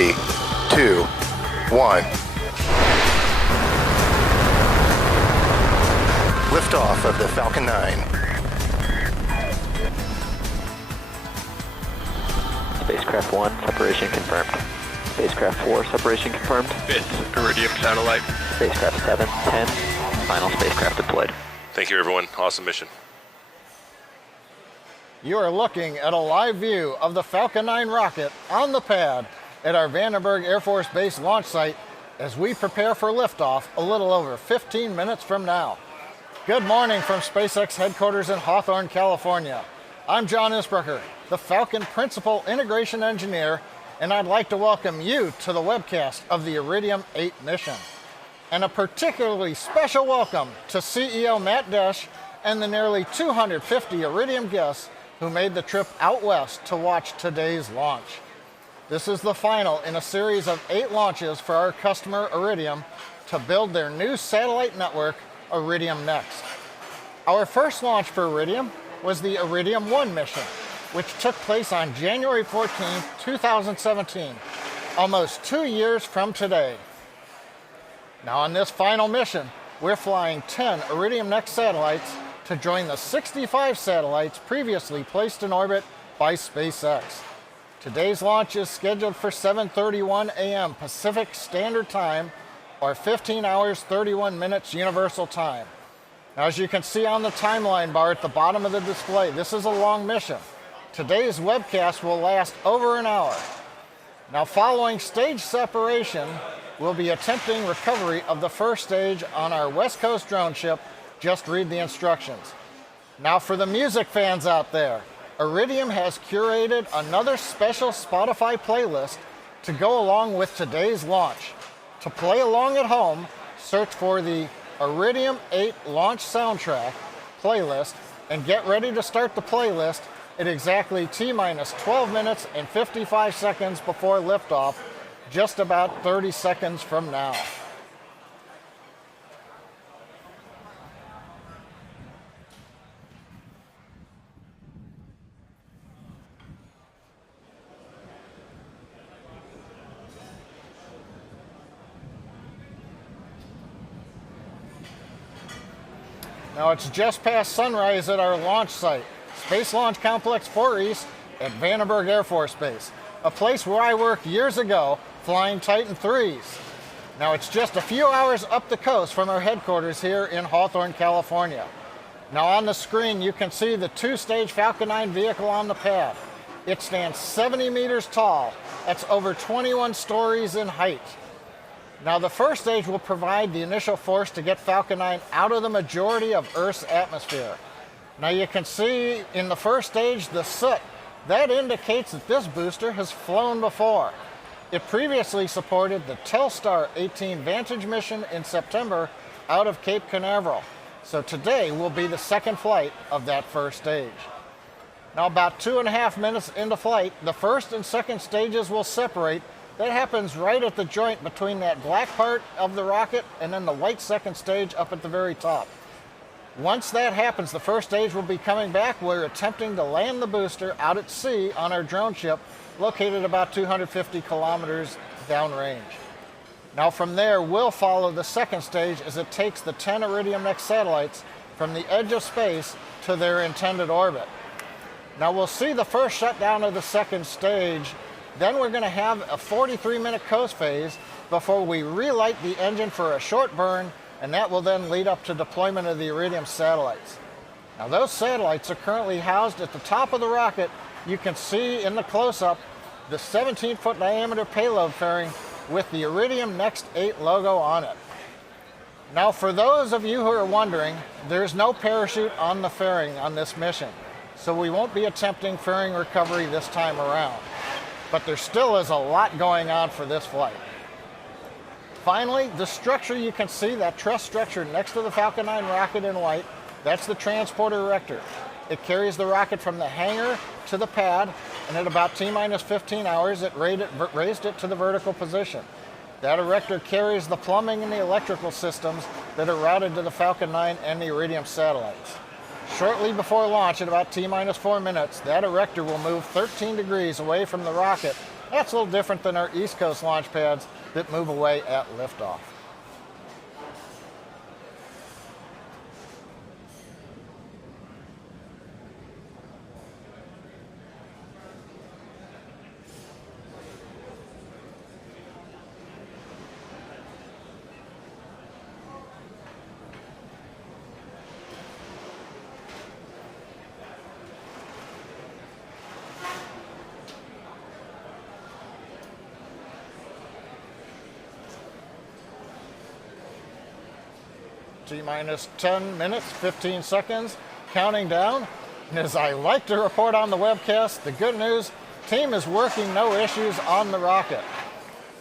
3, 2, 1. Liftoff of the Falcon 9. Spacecraft 1, separation confirmed. Spacecraft 4, separation confirmed. 5th Iridium satellite. Spacecraft 7, 10, final spacecraft deployed. Thank you, everyone. Awesome mission. You are looking at a live view of the Falcon 9 rocket on the pad at our Vandenberg Air Force Base launch site as we prepare for liftoff a little over 15 minutes from now. Good morning from SpaceX headquarters in Hawthorne, California. I'm John Isbrucker, the Falcon Principal Integration Engineer, and I'd like to welcome you to the webcast of the Iridium 8 mission. And a particularly special welcome to CEO Matt Desch and the nearly 250 Iridium guests who made the trip out west to watch today's launch. This is the final in a series of 8 launches for our customer Iridium to build their new satellite network, Iridium NEXT. Our first launch for Iridium was the Iridium 1 mission, which took place on January 14, 2017, almost 2 years from today. Now on this final mission, we're flying 10 Iridium NEXT satellites to join the 65 satellites previously placed in orbit by SpaceX. Today's launch is scheduled for 7:31 a.m. Pacific Standard Time, or 15 hours 31 minutes Universal Time. Now, as you can see on the timeline bar at the bottom of the display, this is a long mission. Today's webcast will last over an hour. Now, following stage separation, we'll be attempting recovery of the first stage on our West Coast drone ship. Just read the instructions. Now for the music fans out there, Iridium has curated another special Spotify playlist to go along with today's launch. To play along at home, search for the Iridium 8 Launch Soundtrack playlist and get ready to start the playlist at exactly T-minus 12 minutes and 55 seconds before liftoff, just about 30 seconds from now. Now it's just past sunrise at our launch site, Space Launch Complex 4 East at Vandenberg Air Force Base, a place where I worked years ago flying Titan IIIs. Now it's just a few hours up the coast from our headquarters here in Hawthorne, California. Now on the screen you can see the 2-stage Falcon 9 vehicle on the pad. It stands 70 meters tall. That's over 21 stories in height. Now the first stage will provide the initial force to get Falcon 9 out of the majority of Earth's atmosphere. Now you can see in the first stage the soot. That indicates that this booster has flown before. It previously supported the Telstar 18 VANTAGE mission in September out of Cape Canaveral. So today will be the second flight of that first stage. Now about 2.5 minutes into flight, the first and second stages will separate. That happens right at the joint between that black part of the rocket and then the white second stage up at the very top. Once that happens, the first stage will be coming back. We're attempting to land the booster out at sea on our drone ship located about 250 kilometers downrange. Now from there, we'll follow the second stage as it takes the 10 Iridium NEXT satellites from the edge of space to their intended orbit. Now we'll see the first shutdown of the second stage. Then we're going to have a 43-minute coast phase before we relight the engine for a short burn, and that will then lead up to deployment of the Iridium satellites. Now those satellites are currently housed at the top of the rocket. You can see in the close-up the 17-foot diameter payload fairing with the Iridium NEXT 8 logo on it. Now for those of you who are wondering, there's no parachute on the fairing on this mission, so we won't be attempting fairing recovery this time around. But there still is a lot going on for this flight. Finally, the structure you can see, that truss structure next to the Falcon 9 rocket in white, that's the transporter erector. It carries the rocket from the hangar to the pad, and at about T-minus 15 hours, it raised it to the vertical position. That erector carries the plumbing and the electrical systems that are routed to the Falcon 9 and the Iridium satellites. Shortly before launch, at about T-minus 4 minutes, that erector will move 13 degrees away from the rocket That's a little different than our East Coast launch pads that move away at liftoff. T-minus 10 minutes, 15 seconds, counting down. And as I like to report on the webcast, the good news, team is working no issues on the rocket.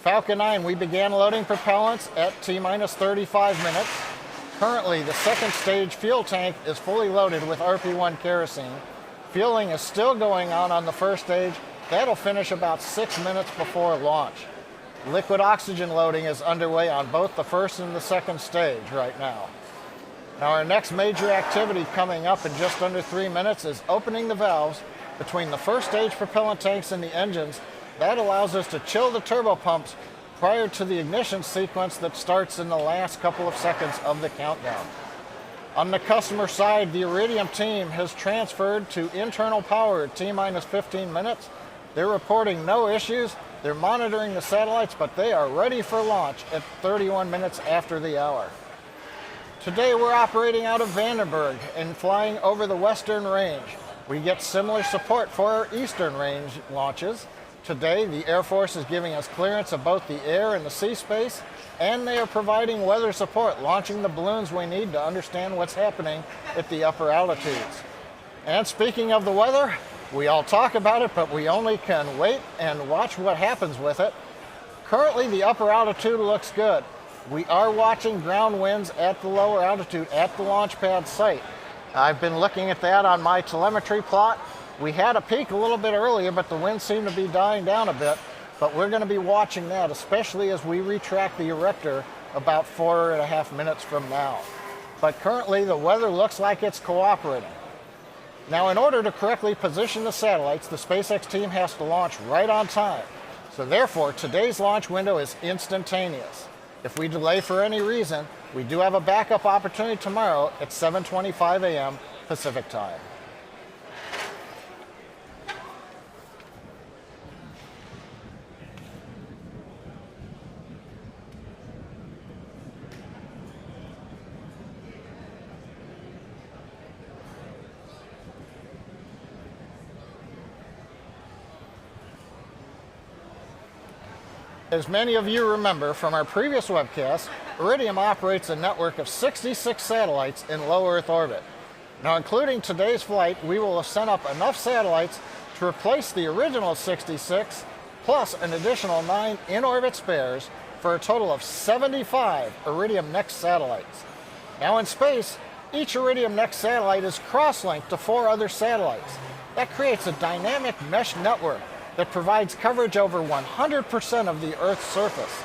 Falcon 9, we began loading propellants at T-minus 35 minutes. Currently, the second stage fuel tank is fully loaded with RP1 kerosene. Fueling is still going on the first stage. That'll finish about 6 minutes before launch. Liquid oxygen loading is underway on both the first and the second stage right now. Now our next major activity coming up in just under 3 minutes is opening the valves between the first stage propellant tanks and the engines. That allows us to chill the turbopumps prior to the ignition sequence that starts in the last couple of seconds of the countdown. On the customer side, the Iridium team has transferred to internal power at T-minus 15 minutes. They're reporting no issues. They're monitoring the satellites, but they are ready for launch at 31 minutes after the hour. Today we're operating out of Vandenberg and flying over the Western Range. We get similar support for our Eastern Range launches. Today the Air Force is giving us clearance of both the air and the sea space, and they are providing weather support, launching the balloons we need to understand what's happening at the upper altitudes. And speaking of the weather, we all talk about it, but we only can wait and watch what happens with it. Currently, the upper altitude looks good. We are watching ground winds at the lower altitude at the launch pad site. I've been looking at that on my telemetry plot. We had a peak a little bit earlier, but the winds seem to be dying down a bit. But we're going to be watching that, especially as we retract the erector about 4.5 minutes from now. But currently, the weather looks like it's cooperating. Now, in order to correctly position the satellites, the SpaceX team has to launch right on time. So therefore, today's launch window is instantaneous. If we delay for any reason, we do have a backup opportunity tomorrow at 7:25 a.m. Pacific time. As many of you remember from our previous webcast, Iridium operates a network of 66 satellites in low Earth orbit. Now, including today's flight, we will have sent up enough satellites to replace the original 66, plus an additional 9 in-orbit spares, for a total of 75 Iridium NEXT satellites. Now in space, each Iridium NEXT satellite is cross-linked to 4 other satellites. That creates a dynamic mesh network that provides coverage over 100% of the Earth's surface.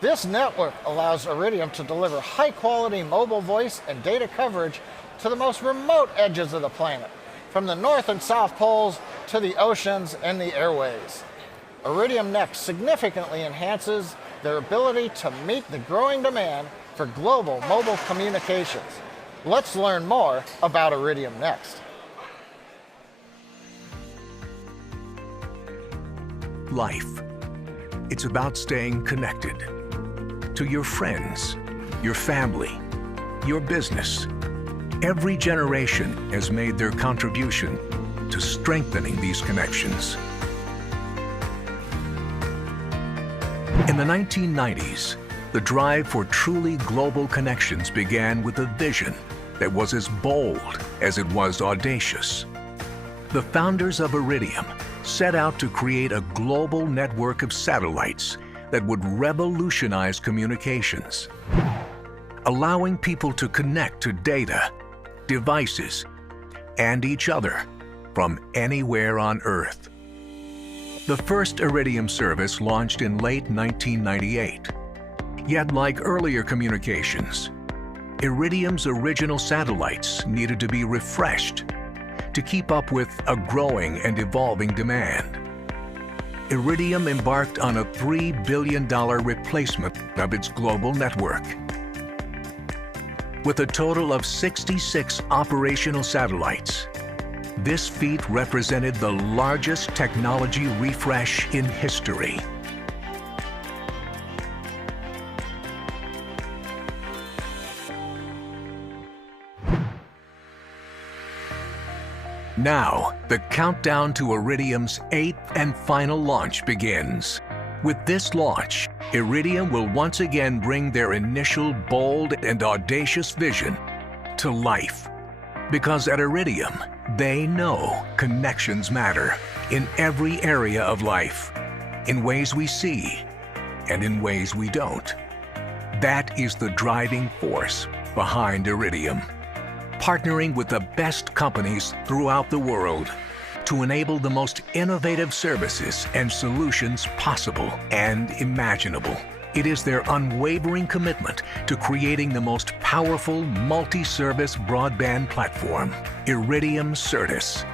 This network allows Iridium to deliver high-quality mobile voice and data coverage to the most remote edges of the planet, from the North and South Poles to the oceans and the airways. Iridium NEXT significantly enhances their ability to meet the growing demand for global mobile communications. Let's learn more about Iridium NEXT. Life. It's about staying connected to your friends, your family, your business. Every generation has made their contribution to strengthening these connections. In the 1990s, the drive for truly global connections began with a vision that was as bold as it was audacious. The founders of Iridium set out to create a global network of satellites that would revolutionize communications, allowing people to connect to data, devices, and each other from anywhere on Earth. The first Iridium service launched in late 1998. Yet, like earlier communications, Iridium's original satellites needed to be refreshed to keep up with a growing and evolving demand. Iridium embarked on a $3 billion replacement of its global network. With a total of 66 operational satellites, this feat represented the largest technology refresh in history. Now, the countdown to Iridium's 8th and final launch begins. With this launch, Iridium will once again bring their initial bold and audacious vision to life. Because at Iridium, they know connections matter in every area of life, in ways we see and in ways we don't. That is the driving force behind Iridium. Partnering with the best companies throughout the world to enable the most innovative services and solutions possible and imaginable. It is their unwavering commitment to creating the most powerful multi-service broadband platform, Iridium Certus,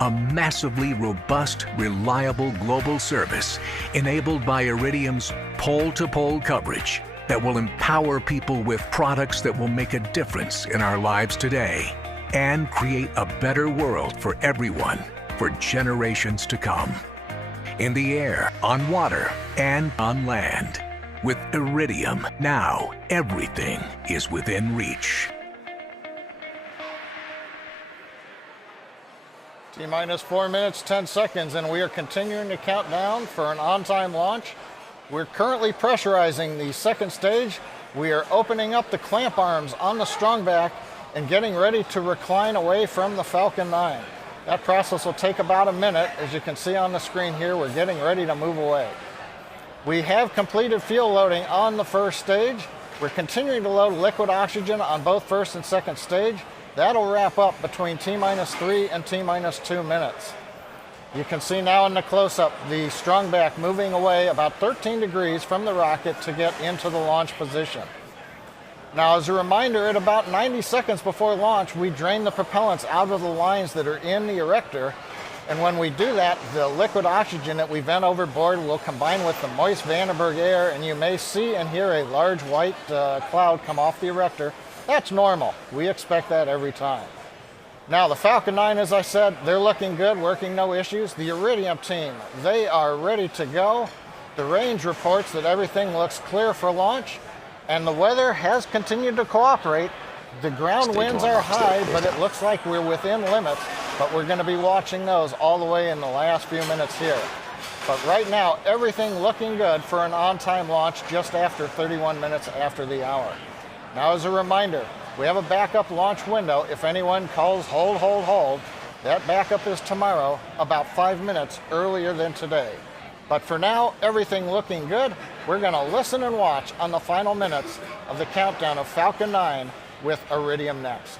a massively robust, reliable global service enabled by Iridium's pole-to-pole coverage that will empower people with products that will make a difference in our lives today and create a better world for everyone for generations to come. In the air, on water, and on land. With Iridium, now everything is within reach. T-minus 4 minutes, 10 seconds, and we are continuing to count down for an on-time launch. We're currently pressurizing the second stage. We are opening up the clamp arms on the strongback and getting ready to recline away from the Falcon 9. That process will take about a minute. As you can see on the screen here, we're getting ready to move away. We have completed fuel loading on the first stage. We're continuing to load liquid oxygen on both first and second stage. That'll wrap up between T-minus 3 and T-minus 2 minutes. You can see now in the close-up the strongback moving away about 13 degrees from the rocket to get into the launch position. Now, as a reminder, at about 90 seconds before launch, we drain the propellants out of the lines that are in the erector. And when we do that, the liquid oxygen that we vent overboard will combine with the moist Vandenberg air, and you may see and hear a large white cloud come off the erector. That's normal. We expect that every time. Now, the Falcon 9, as I said, they're looking good, working no issues. The Iridium team, they are ready to go. The range reports that everything looks clear for launch, and the weather has continued to cooperate. The ground winds are high, but it looks like we're within limits, but we're going to be watching those all the way in the last few minutes here. But right now, everything looking good for an on-time launch just after 31 minutes after the hour. Now, as a reminder, we have a backup launch window. If anyone calls hold, that backup is tomorrow, about 5 minutes earlier than today. But for now, everything looking good. We're going to listen and watch on the final minutes of the countdown of Falcon 9 with Iridium NEXT.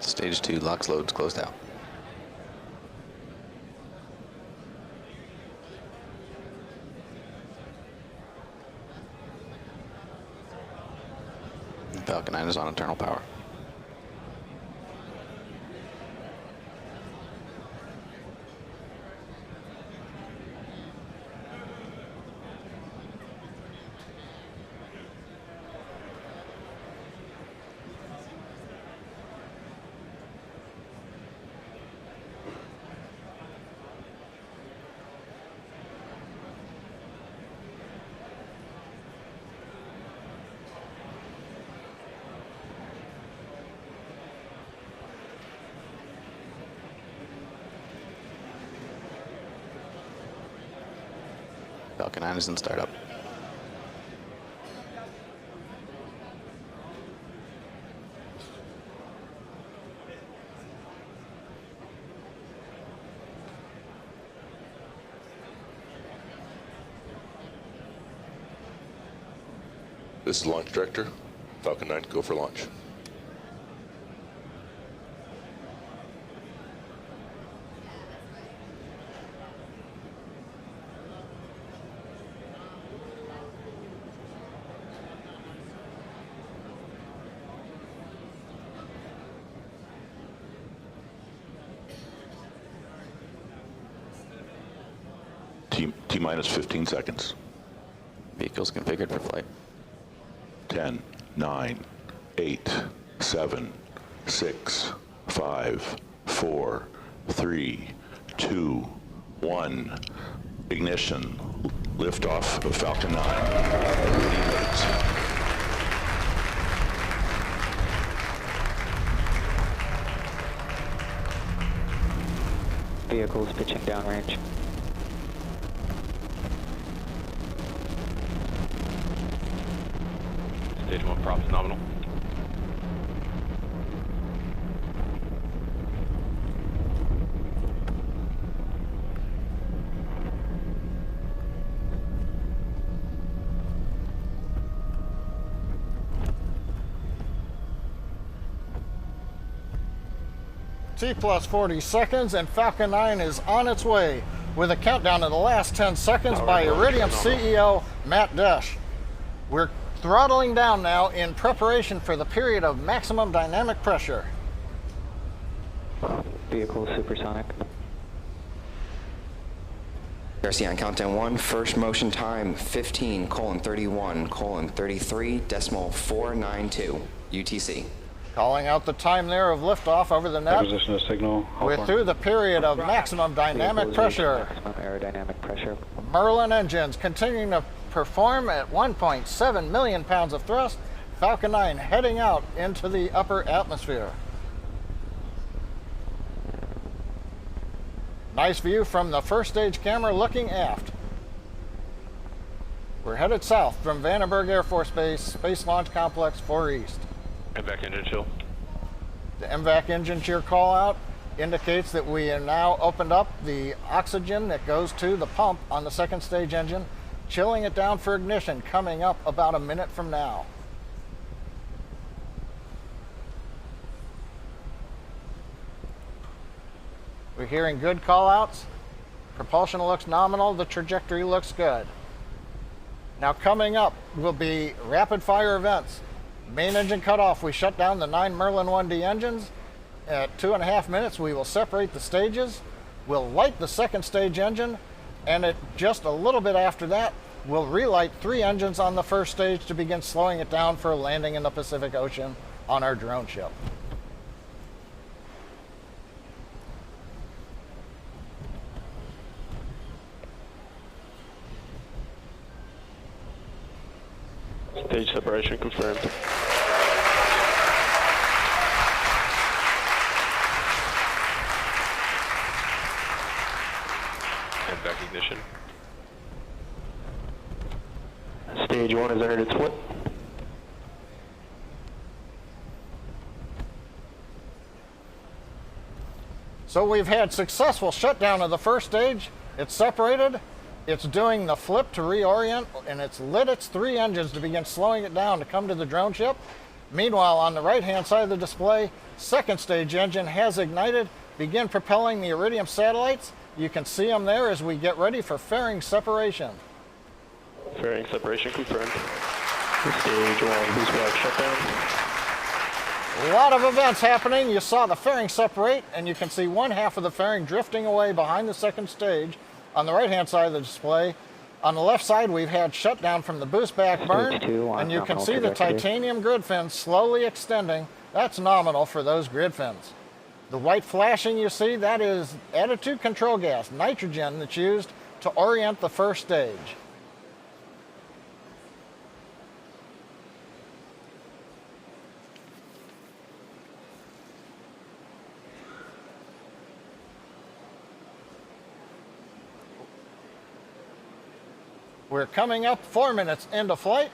Stage 2 locks loads closed out. Falcon 9 is on internal power. Falcon 9 is in startup. This is Launch Director. Falcon 9, go for launch. T-minus 15 seconds. Vehicles configured for flight. 10, 9, 8, 7, 6, 5, 4, 3, 2, 1. Ignition. Liftoff of Falcon 9. Lead. Vehicles pitching downrange. Stage 1 props nominal. T plus 40 seconds and Falcon 9 is on its way with a countdown of the last 10 seconds by Iridium CEO Matt Desch. We're throttling down now in preparation for the period of maximum dynamic pressure. Vehicle supersonic. RC on countdown 1, first motion time 15:31:33.492 UTC. Calling out the time there of liftoff over the net. Acquisition of signal. We're through the period of maximum dynamic pressure. Maximum aerodynamic pressure. Merlin engines continuing to perform at 1.7 million pounds of thrust. Falcon 9 heading out into the upper atmosphere. Nice view from the first stage camera looking aft. We're headed south from Vandenberg Air Force Base, Space Launch Complex 4 East. MVAC engine chill. The MVAC engine cheer call out indicates that we have now opened up the oxygen that goes to the pump on the second stage engine, chilling it down for ignition coming up about a minute from now. We're hearing good call outs. Propulsion looks nominal, the trajectory looks good. Now coming up will be rapid fire events. Main engine cutoff, we shut down the 9 Merlin 1D engines. At 2.5 minutes, we will separate the stages. We'll light the second stage engine, and at just a little bit after that, we'll relight 3 engines on the first stage to begin slowing it down for a landing in the Pacific Ocean on our drone ship. Stage separation confirmed. MVAC ignition. Stage 1 has entered its flip. So we've had successful shutdown of the first stage. It's separated. It's doing the flip to reorient, and it's lit its 3 engines to begin slowing it down to come to the drone ship. Meanwhile, on the right-hand side of the display, second stage engine has ignited, begin propelling the Iridium satellites. You can see them there as we get ready for fairing separation. Fairing separation confirmed. Stage 1 boost block shutdown. A lot of events happening. You saw the fairing separate, and you can see one half of the fairing drifting away behind the second stage on the right-hand side of the display. On the left side, we've had shutdown from the boost back burn, and you can see the titanium grid fins slowly extending. That's nominal for those grid fins. The white flashing you see, that is attitude control gas, nitrogen, that's used to orient the first stage. We're coming up 4 minutes into flight.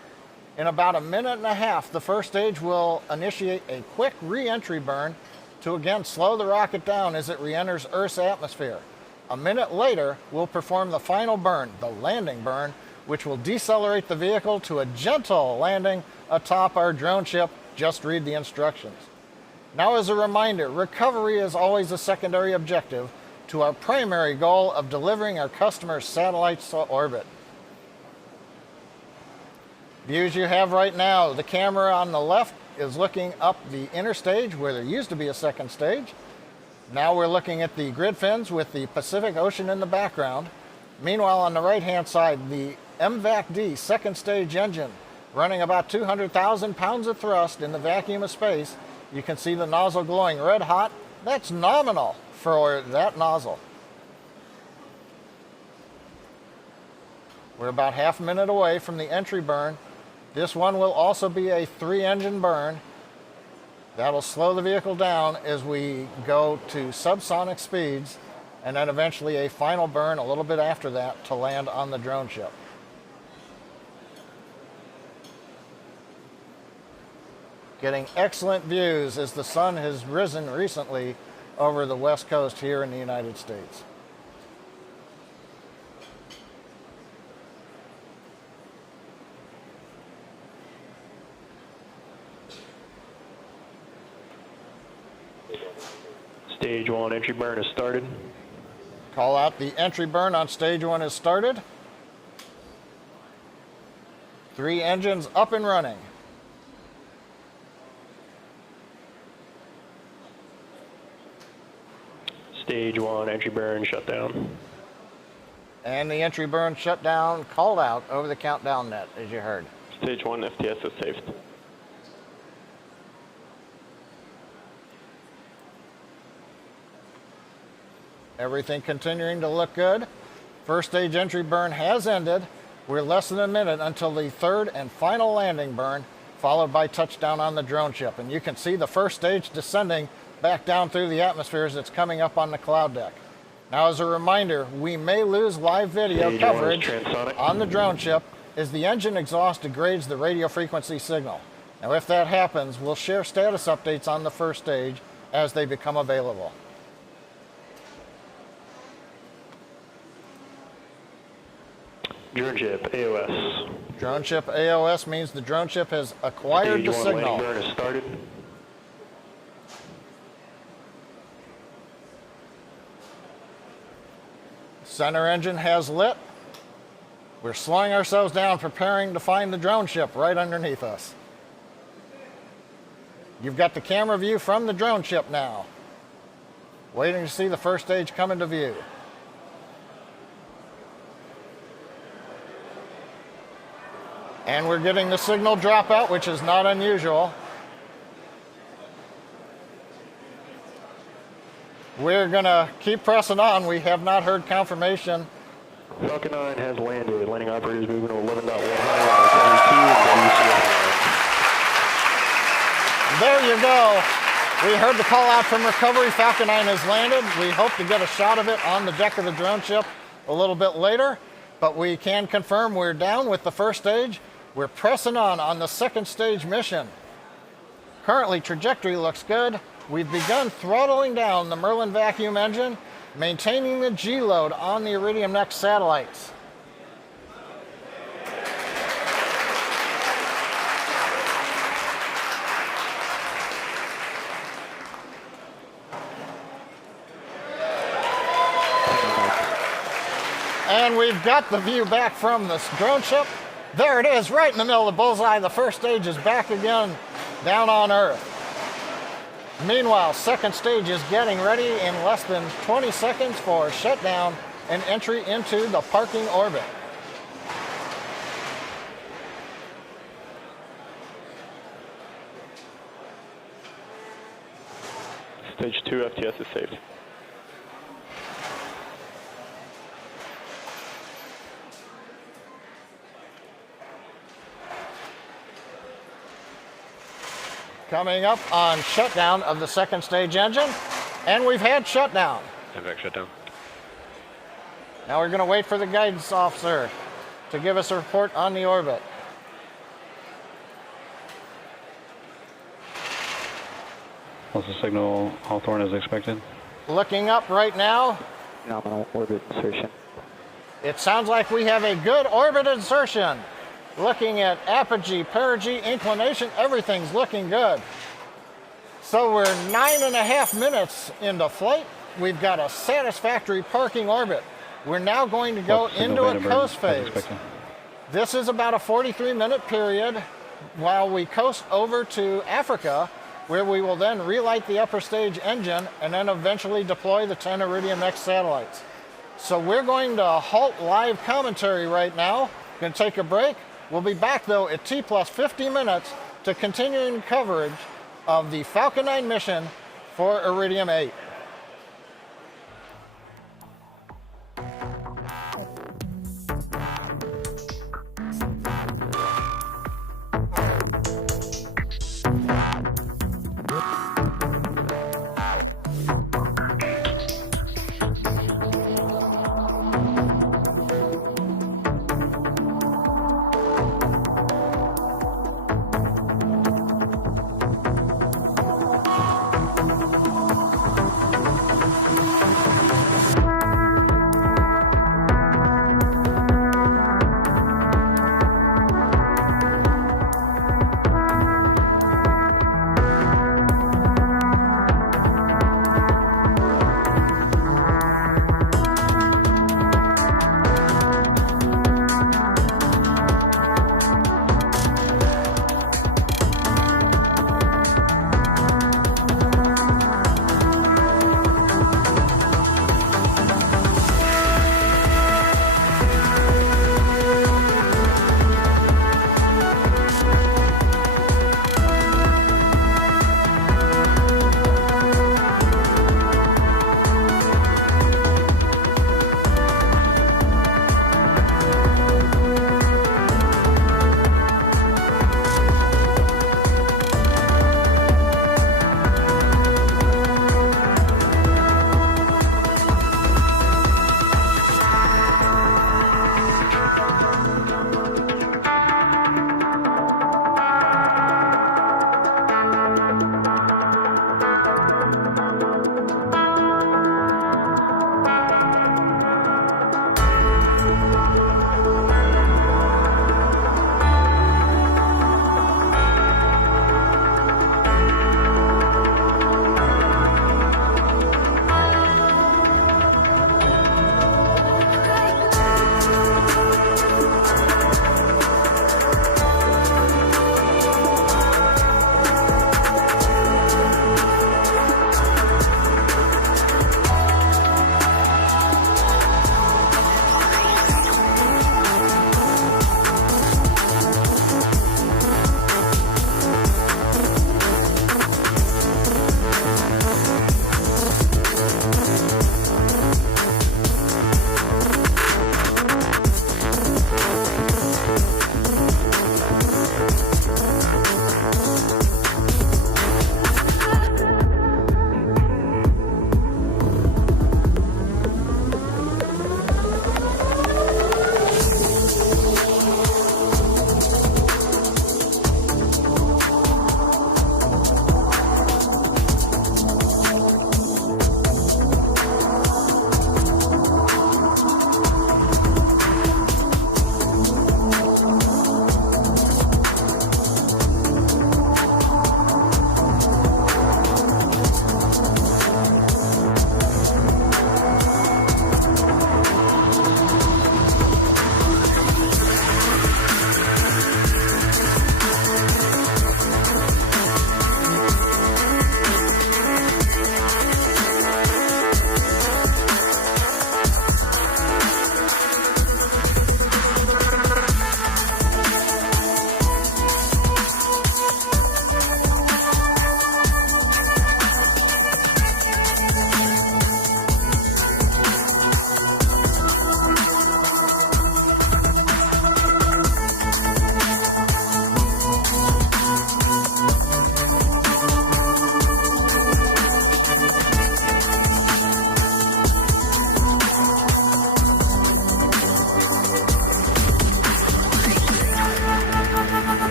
In about a minute and a half, the first stage will initiate a quick re-entry burn to again slow the rocket down as it re-enters Earth's atmosphere. A minute later, we'll perform the final burn, the landing burn, which will decelerate the vehicle to a gentle landing atop our drone ship. Just read the instructions. Now, as a reminder, recovery is always a secondary objective to our primary goal of delivering our customers' satellites to orbit. Views you have right now, the camera on the left is looking up the inner stage where there used to be a second stage. Now we're looking at the grid fins with the Pacific Ocean in the background. Meanwhile, on the right-hand side, the MVAC-D second stage engine running about 200,000 pounds of thrust in the vacuum of space. You can see the nozzle glowing red hot. That's nominal for that nozzle. We're about half a minute away from the entry burn. This one will also be a 3-engine burn. That'll slow the vehicle down as we go to subsonic speeds, and then eventually a final burn a little bit after that to land on the drone ship. Getting excellent views as the sun has risen recently over the west coast here in the United States. Stage 1 entry burn is started. Call out the entry burn on stage 1 is started. 3 engines up and running. Stage 1 entry burn shut down. And the entry burn shut down, called out over the countdown net, as you heard. Stage 1 FTS is saved. Everything continuing to look good. First stage entry burn has ended. We're less than a minute until the third and final landing burn, followed by touchdown on the drone ship. And you can see the first stage descending back down through the atmosphere as it's coming up on the cloud deck. Now, as a reminder, we may lose live video Stage coverage 1 is transonic. on the drone ship as the engine exhaust degrades the radio frequency signal. Now, if that happens, we'll share status updates on the first stage as they become available. Drone ship AOS. Drone ship AOS means the drone ship has acquired Stage the 1 signal. landing burn is started. Center engine has lit. We're slowing ourselves down, preparing to find the drone ship right underneath us. You've got the camera view from the drone ship now. Waiting to see the first stage come into view. And we're getting the signal dropout, which is not unusual. We're gonna keep pressing on. We have not heard confirmation. Falcon 9 has landed. Landing operators moving to 11.1 WCF. There you go. We heard the call out from recovery. Falcon 9 has landed. We hope to get a shot of it on the deck of the drone ship a little bit later, but we can confirm we're down with the first stage. We're pressing on the second stage mission. Currently, trajectory looks good. We've begun throttling down the Merlin vacuum engine, maintaining the G load on the Iridium NEXT satellites. And we've got the view back from this drone ship. There it is, right in the middle of the bullseye. The first stage is back again down on Earth. Meanwhile, second stage is getting ready in less than 20 seconds for shutdown and entry into the parking orbit. Stage 2 FTS is saved. Coming up on shutdown of the second stage engine, and we've had shutdown. MVAC shutdown. Now we're going to wait for the guidance officer to give us a report on the orbit. What's the signal, Hawthorne, as expected? Looking up right now. Nominal orbit insertion. It sounds like we have a good orbit insertion. Looking at apogee, perigee, inclination, everything's looking good. So we're 9.5 minutes into flight. We've got a satisfactory parking orbit. We're now going to go into a coast phase. This is about a 43-minute period while we coast over to Africa, where we will then relight the upper stage engine and then eventually deploy the 10 Iridium NEXT satellites. So we're going to halt live commentary right now. Going to take a break. We'll be back though at T plus 50 minutes to continuing coverage of the Falcon 9 mission for Iridium 8.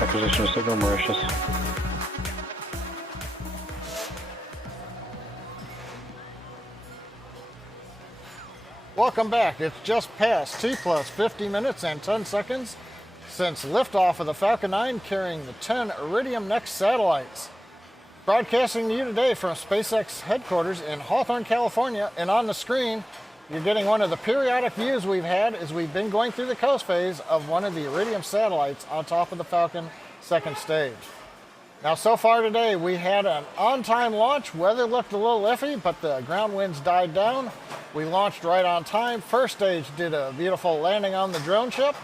Acquisition of signal, Mauritius. Welcome back. It's just past T plus 50 minutes and 10 seconds since liftoff of the Falcon 9 carrying the 10 Iridium NEXT satellites. Broadcasting to you today from SpaceX headquarters in Hawthorne, California, and on the screen, you're getting one of the periodic views we've had as we've been going through the coast phase of one of the Iridium satellites on top of the Falcon second stage. Now, so far today, we had an on-time launch. Weather looked a little iffy, but the ground winds died down. We launched right on time. First stage did a beautiful landing on the drone ship.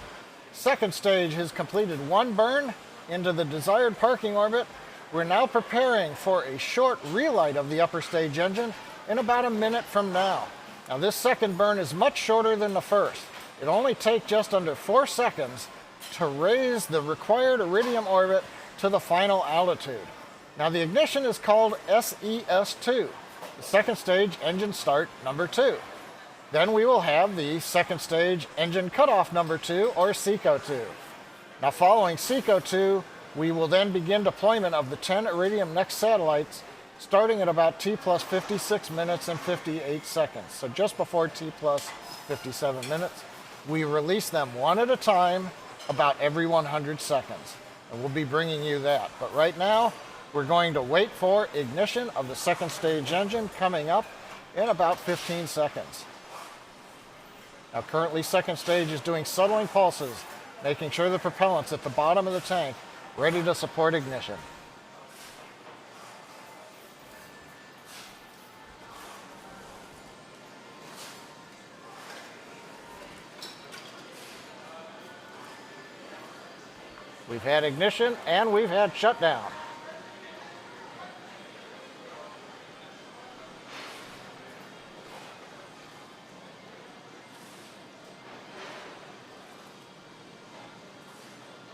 Second stage has completed one burn into the desired parking orbit. We're now preparing for a short relight of the upper stage engine in about a minute from now. Now, this second burn is much shorter than the first. It only takes just under 4 seconds to raise the required Iridium orbit to the final altitude. Now, the ignition is called SES2, the second stage engine start number 2. Then we will have the second stage engine cutoff number 2, or SECO2. Now, following SECO2, we will then begin deployment of the 10 Iridium NEXT satellites, starting at about T plus 56 minutes and 58 seconds. So just before T plus 57 minutes, we release them one at a time, about every 100 seconds. And we'll be bringing you that. But right now, we're going to wait for ignition of the second stage engine coming up in about 15 seconds. Now, currently, second stage is doing settling pulses, making sure the propellant's at the bottom of the tank, ready to support ignition. We've had ignition and we've had shutdown.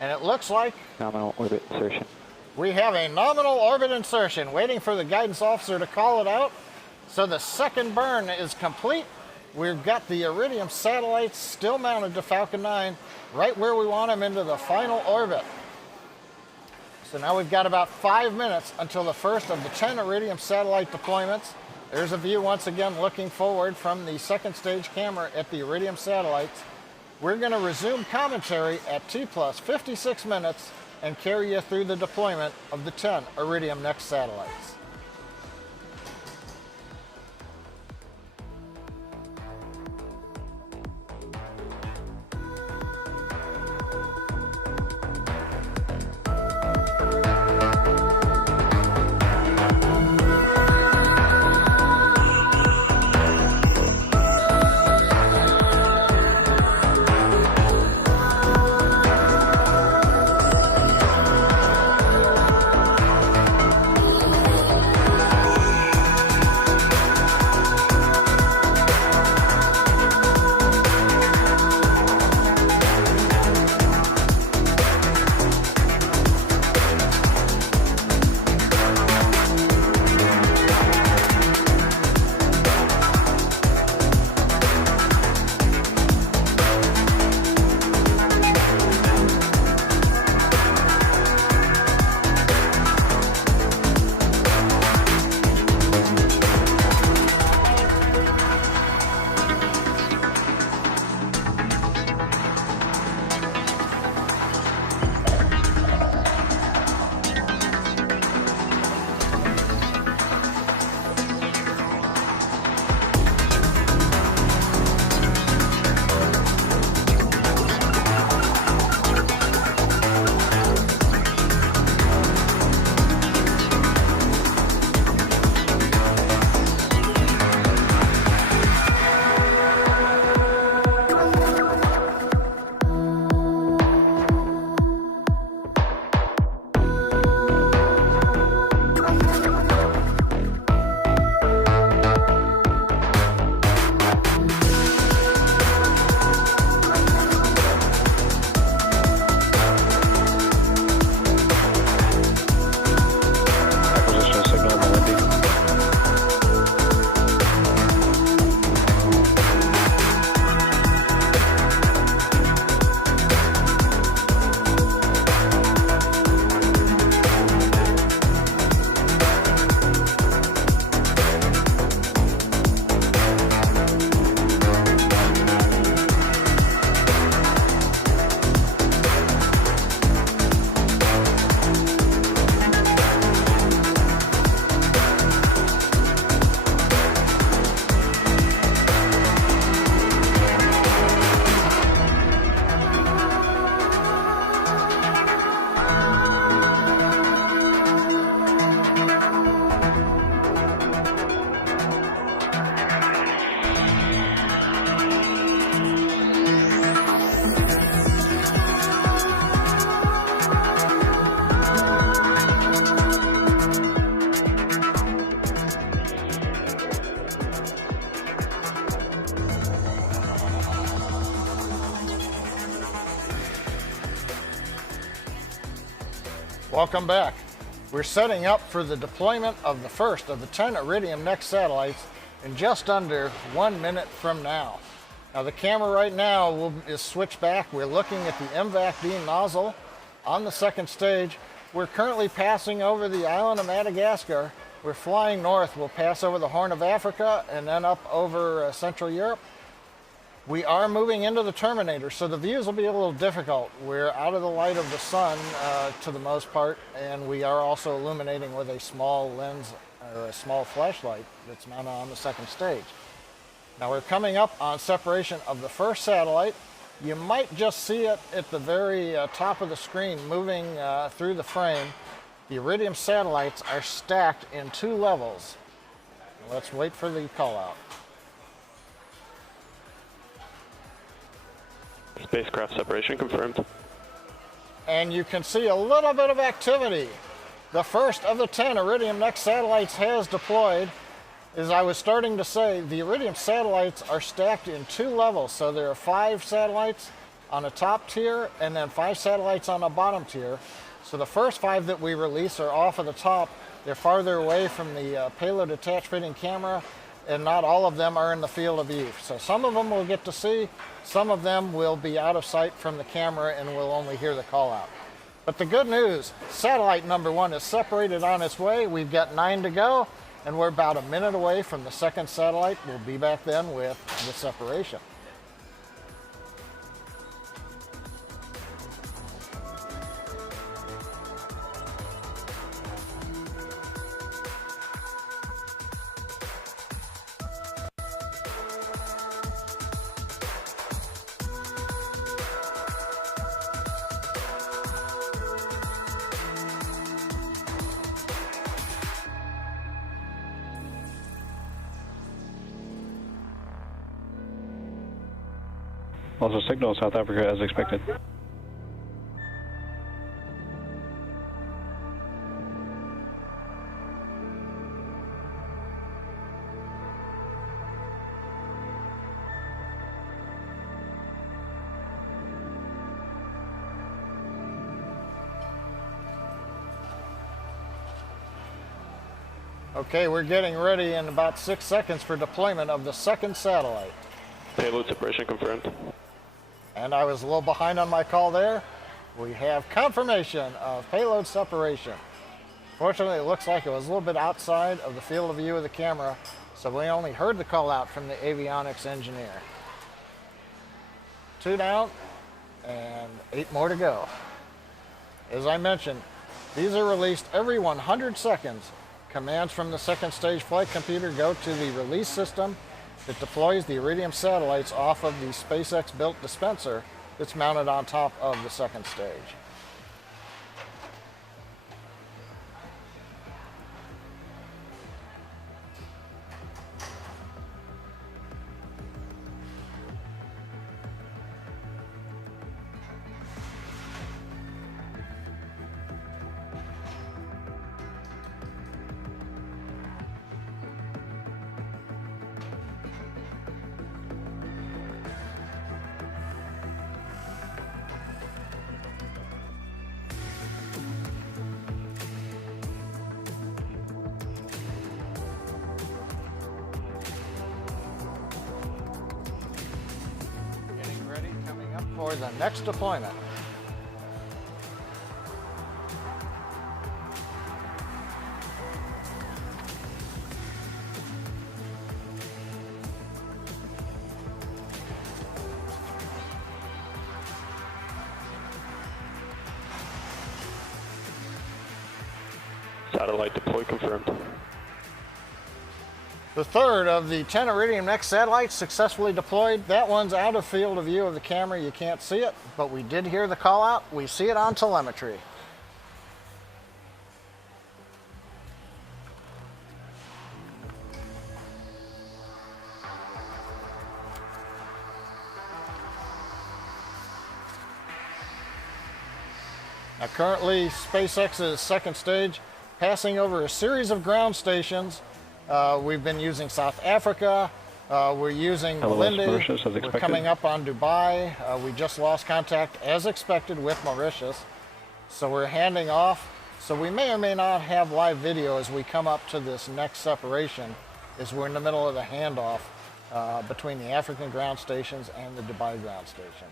And it looks like Nominal orbit insertion. we have a nominal orbit insertion, waiting for the guidance officer to call it out. So the second burn is complete. We've got the Iridium satellites still mounted to Falcon 9, right where we want them into the final orbit. So now we've got about 5 minutes until the first of the 10 Iridium satellite deployments. There's a view once again looking forward from the second stage camera at the Iridium satellites. We're going to resume commentary at T plus 56 minutes and carry you through the deployment of the 10 Iridium NEXT satellites. Welcome back. We're setting up for the deployment of the first of the 10 Iridium NEXT satellites in just under 1 minute from now. Now the camera right now is switched back. We're looking at the MVAC beam nozzle on the second stage. We're currently passing over the island of Madagascar. We're flying north. We'll pass over the Horn of Africa and then up over Central Europe. We are moving into the terminator, so the views will be a little difficult. We're out of the light of the sun to the most part, and we are also illuminating with a small lens or a small flashlight that's mounted on the second stage. Now we're coming up on separation of the first satellite. You might just see it at the very top of the screen moving through the frame. The Iridium satellites are stacked in 2 levels. Let's wait for the call out. Spacecraft separation confirmed. And you can see a little bit of activity. The first of the 10 Iridium NEXT satellites has deployed. As I was starting to say, the Iridium satellites are stacked in 2 levels. So there are 5 satellites on the top tier and then 5 satellites on the bottom tier. So the first 5 that we release are off of the top. They're farther away from the payload attached fitting camera, and not all of them are in the field of view. So some of them we'll get to see, some of them will be out of sight from the camera and we'll only hear the call out. But the good news, satellite number 1 is separated on its way. We've got 9 to go, and we're about a minute away from the second satellite. We'll be back then with the separation. Also signal South Africa as expected. Okay, we're getting ready in about 6 seconds for deployment of the second satellite. Payload separation confirmed. And I was a little behind on my call there. We have confirmation of payload separation. Fortunately, it looks like it was a little bit outside of the field of view of the camera, so we only heard the call out from the avionics engineer. 2 down and 8 more to go. As I mentioned, these are released every 100 seconds. Commands from the second stage flight computer go to the release system that deploys the Iridium satellites off of the SpaceX built dispenser that's mounted on top of the second stage. For the next deployment. Satellite deploy confirmed. The third of the 10 Iridium NEXT satellites successfully deployed. That one's out of field of view of the camera. You can't see it, but we did hear the call out. We see it on telemetry. Now currently, SpaceX's second stage passing over a series of ground stations. We've been using South Africa. We're using Malindi. We're coming up on Dubai. We just lost contact, as expected, with Mauritius. So we're handing off So we may or may not have live video as we come up to this next separation, as we're in the middle of the handoff between the African ground stations and the Dubai ground station.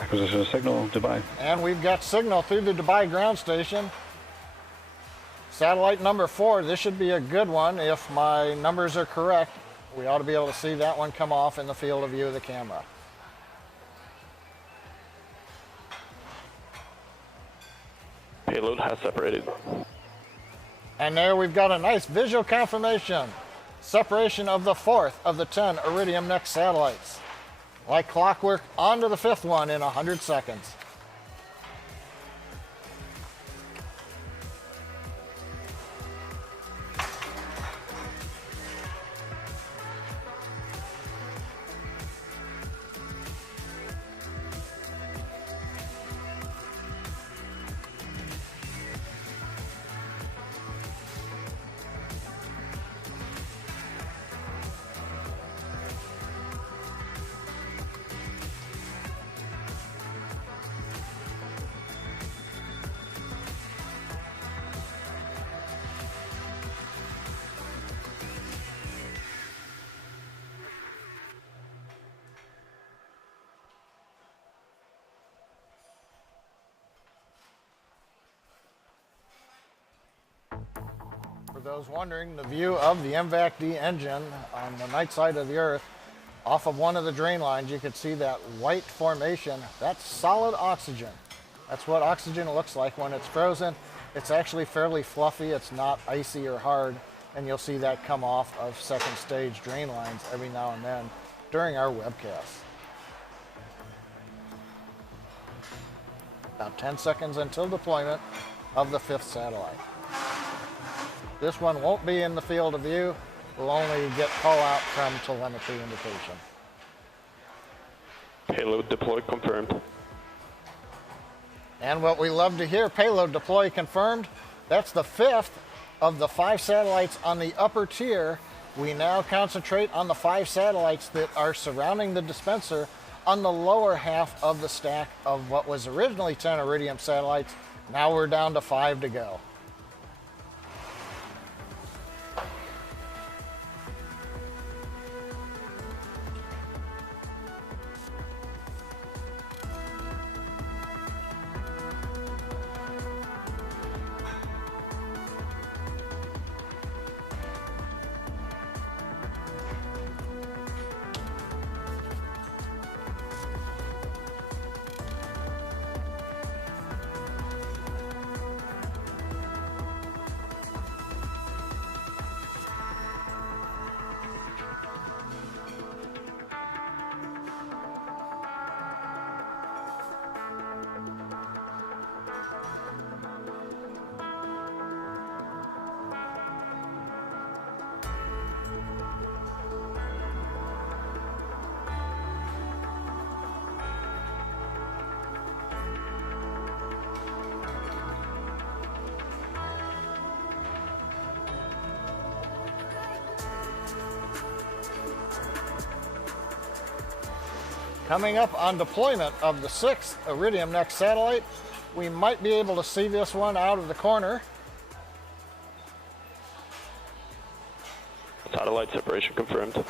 Acquisition of signal, Dubai. And we've got signal through the Dubai ground station. Satellite number 4, this should be a good one if my numbers are correct. We ought to be able to see that one come off in the field of view of the camera. Payload has separated. And there we've got a nice visual confirmation. Separation of the 4th of the 10 Iridium NEXT satellites. Like clockwork, on to the 5th one in 100 seconds. For those wondering, the view of the MVAC-D engine on the night side of the Earth, off of one of the drain lines, you can see that white formation. That's solid oxygen. That's what oxygen looks like when it's frozen. It's actually fairly fluffy. It's not icy or hard, and you'll see that come off of second stage drain lines every now and then during our webcasts. About 10 seconds until deployment of the 5th satellite. This one won't be in the field of view. We'll only get call out from telemetry indication. Payload deploy confirmed. And what we love to hear, payload deploy confirmed. That's the 5th of the 5 satellites on the upper tier. We now concentrate on the 5 satellites that are surrounding the dispenser on the lower half of the stack of what was originally 10 Iridium satellites. Now we're down to 5 to go. Coming up on deployment of the 6th Iridium NEXT satellite, we might be able to see this one out of the corner. Satellite separation confirmed.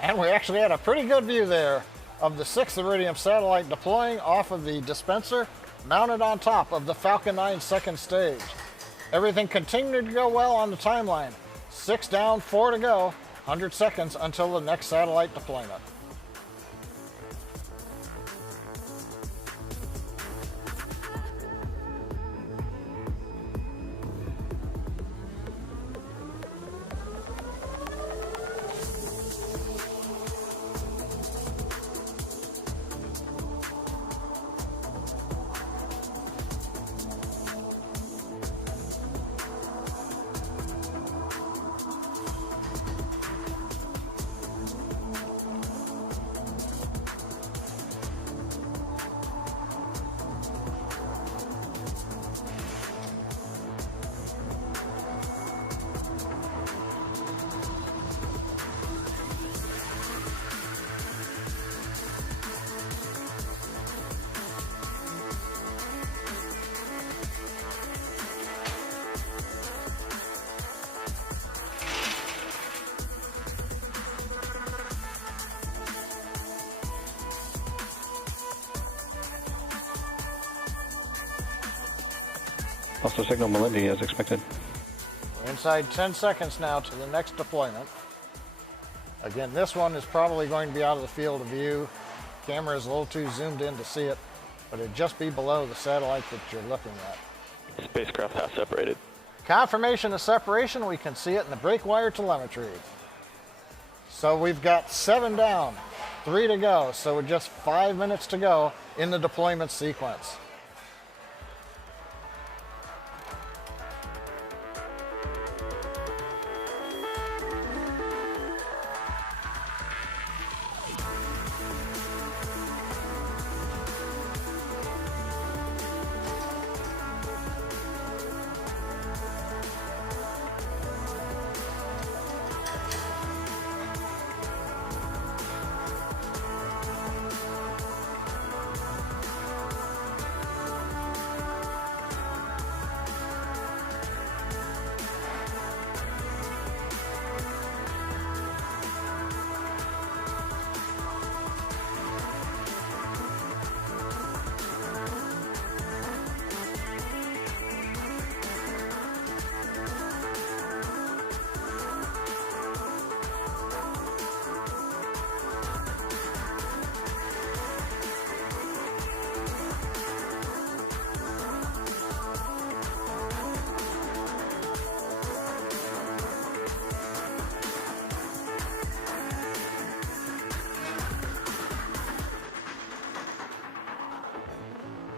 And we actually had a pretty good view there of the 6th Iridium satellite deploying off of the dispenser mounted on top of the Falcon 9 second stage. Everything continued to go well on the timeline. 6 down, 4 to go, 100 seconds until the next satellite deployment. Also signal Melindy as expected. We're inside 10 seconds now to the next deployment. Again, this one is probably going to be out of the field of view. Camera is a little too zoomed in to see it, but it'd just be below the satellite that you're looking at. Spacecraft has separated. Confirmation of separation, we can see it in the brake wire telemetry. So we've got 7 down, 3 to go. So with just 5 minutes to go in the deployment sequence.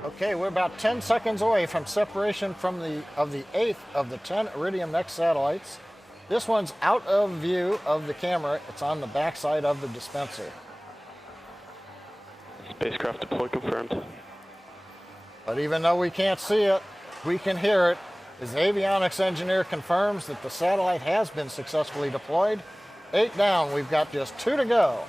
Okay, we're about 10 seconds away from separation from the 8th of the 10 Iridium NEXT satellites. This one's out of view of the camera. It's on the backside of the dispenser. Spacecraft deploy confirmed. But even though we can't see it, we can hear it. His avionics engineer confirms that the satellite has been successfully deployed. 8 down, we've got just 2 to go.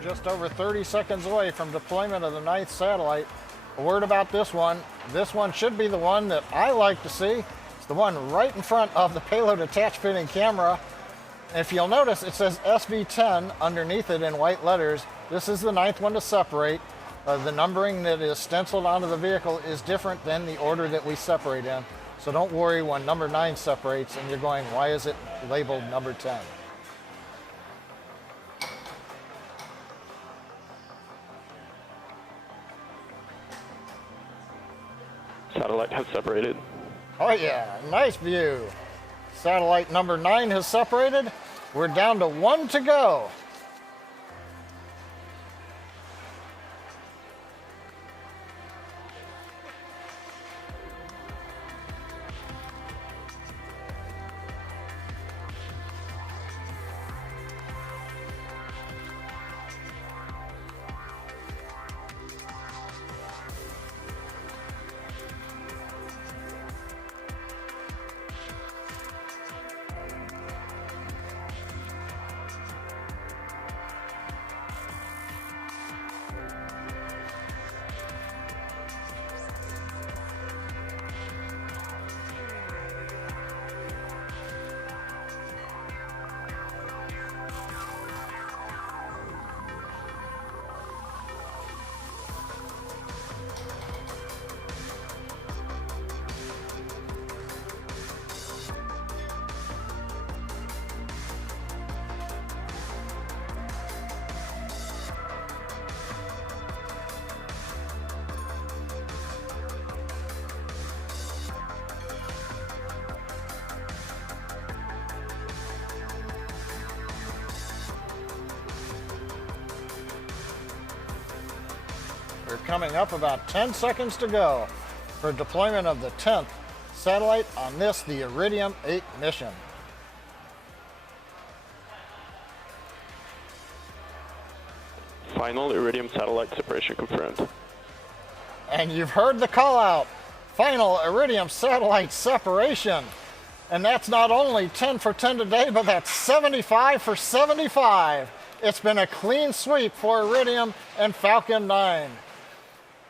Just over 30 seconds away from deployment of the 9th satellite. A word about this one. This one should be the one that I like to see. It's the one right in front of the payload attach fitting camera. And if you'll notice, it says SV10 underneath it in white letters. This is the 9th one to separate. The numbering that is stenciled onto the vehicle is different than the order that we separate in. So don't worry when number 9 separates and you're going, why is it labeled number 10? Satellite has separated. Oh yeah, nice view. Satellite number 9 has separated. We're down to 1 to go. We're coming up about 10 seconds to go for deployment of the 10th satellite on this, the Iridium 8 mission. Final Iridium satellite separation confirmed. And you've heard the call out. Final Iridium satellite separation. And that's not only 10 for 10 today, but that's 75 for 75. It's been a clean sweep for Iridium and Falcon 9.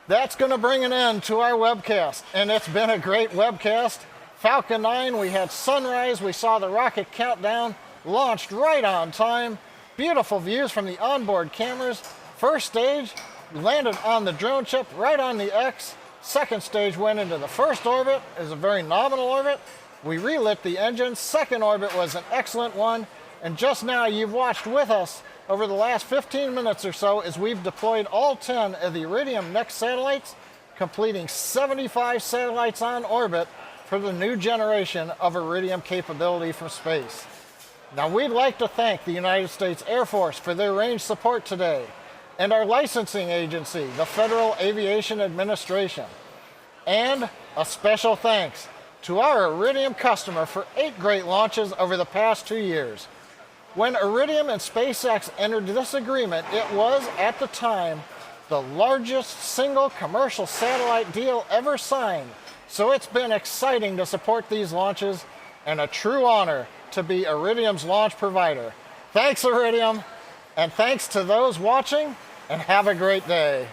That's going to bring an end to our webcast, and it's been a great webcast. Falcon 9, we had sunrise, we saw the rocket countdown, launched right on time, beautiful views from the onboard cameras. First stage landed on the drone chip right on the X. Second stage went into the first orbit, it was a very nominal orbit. We relit the engine. Second orbit was an excellent one, and just now you've watched with us over the last 15 minutes or so as we've deployed all 10 of the Iridium NEXT satellites, completing 75 satellites on orbit for the new generation of Iridium capability from space. Now, we'd like to thank the United States Air Force for their range support today, and our licensing agency, the Federal Aviation Administration. And a special thanks to our Iridium customer for 8 great launches over the past 2 years. When Iridium and SpaceX entered this agreement, it was, at the time, the largest single commercial satellite deal ever signed. So it's been exciting to support these launches and a true honor to be Iridium's launch provider. Thanks, Iridium, and thanks to those watching, and have a great day.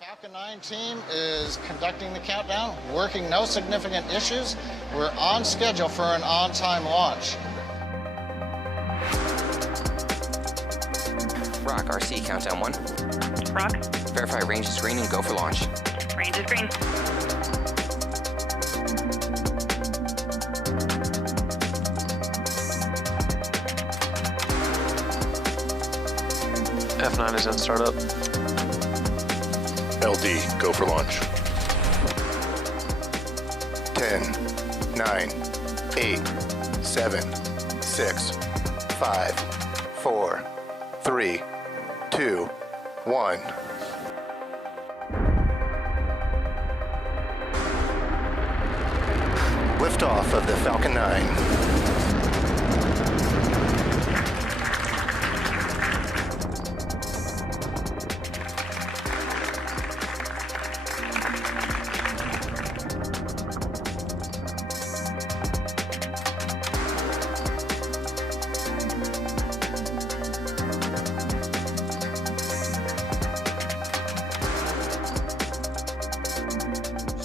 Falcon 9 team is conducting the countdown, working no significant issues. We're on schedule for an on-time launch. Rock, RC, countdown 1. Rock. Verify range is green and go for launch. Range is green. F9 is in startup. LD, go for launch. 10, 9, 8, 7, 6, 5, 4, 3, 2, 1. Liftoff of the Falcon 9.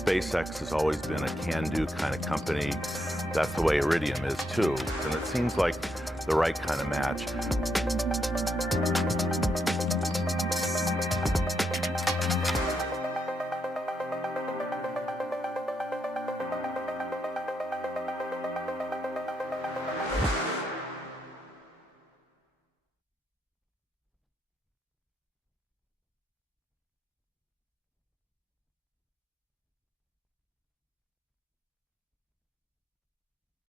SpaceX has always been a can-do kind of company. That's the way Iridium is too, and it seems like the right kind of match.